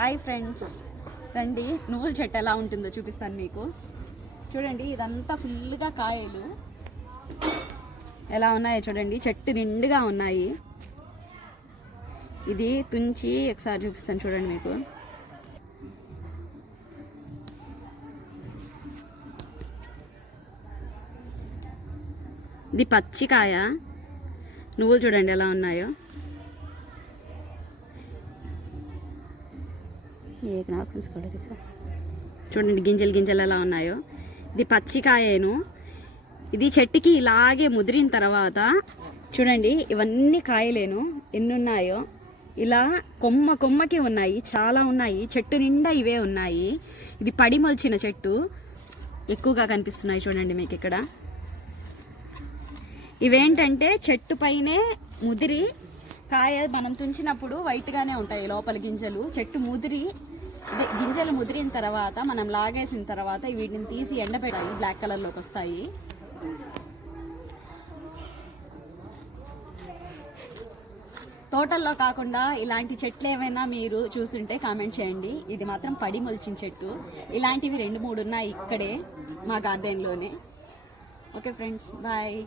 Hi friends, రండి నువ్వుల చెట్టు ఎలా ఉంటుందో చూపిస్తాను మీకు. చూడండి, ఇదంతా ఫుల్గా కాయలు ఎలా ఉన్నాయో చూడండి, చెట్టు నిండుగా ఉన్నాయి. ఇది తుంచి ఒకసారి చూపిస్తాను చూడండి మీకు. ఇది పచ్చికాయ. నువ్వులు చూడండి ఎలా ఉన్నాయో. చూడండి గింజలు గింజలు ఎలా ఉన్నాయో. ఇది పచ్చికాయను. ఇది చెట్టుకి ఇలాగే ముదిరిన తర్వాత చూడండి, ఇవన్నీ కాయలేను ఎన్ని ఉన్నాయో. ఇలా కొమ్మ కొమ్మకి ఉన్నాయి, చాలా ఉన్నాయి. చెట్టు నిండా ఇవే ఉన్నాయి. ఇది పడి మొలిచిన చెట్టు, ఎక్కువగా కనిపిస్తున్నాయి చూడండి మీకు ఇక్కడ. ఇవేంటంటే చెట్టు పైనే ముదిరి కాయ మనం తుంచినప్పుడు వైట్గానే ఉంటాయి లోపల గింజలు. చెట్టు ముదిరి గింజలు ముదిరిన తర్వాత మనం లాగేసిన తర్వాత వీటిని తీసి ఎండబెట్టాలి, బ్లాక్ కలర్లోకి వస్తాయి. తోటల్లో కాకుండా ఇలాంటి చెట్లు ఏమైనా మీరు చూసుంటే కామెంట్ చేయండి. ఇది మాత్రం పడి మొలిచిన చెట్టు. ఇలాంటివి 2-3 ఉన్నాయి ఇక్కడే మా గార్డెన్లోనే. Okay friends, bye.